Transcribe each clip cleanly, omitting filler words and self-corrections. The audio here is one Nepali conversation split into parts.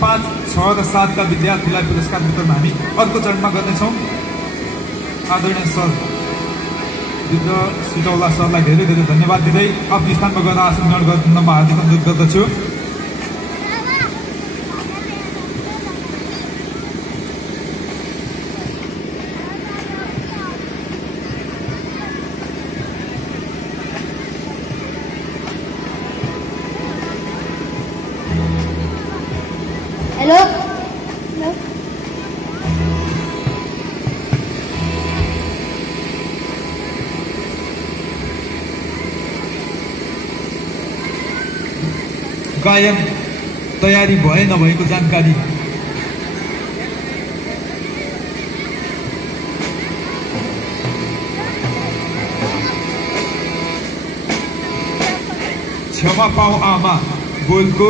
5, 6 र 7 का विद्यार्थीलाई पुरस्कार वितरण हामी अर्को चरणमा गर्नेछौँ। आदरणीय सर विद्या सिटौला सरलाई धेरै धेरै धन्यवाद दिँदै आफ्नो स्थानमा गएर आसन ग्रहण गर्नमा हार्दिक अनुरोध गर्दछु। हेलो गायन तयारी भए नभएको जानकारी। क्षमा पाऊ आमा बोलको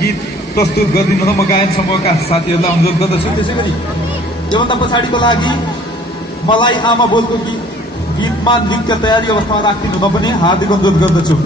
गीत प्रस्तुत गरिदिनु म गायन समूहका साथीहरूलाई अनुरोध गर्दछु। त्यसैगरी योभन्दा पछाडिको लागि मलाई आमा बोलको गीतमा नृत्य तयारी अवस्थामा राखिदिनु नपर्ने हार्दिक अनुरोध गर्दछु।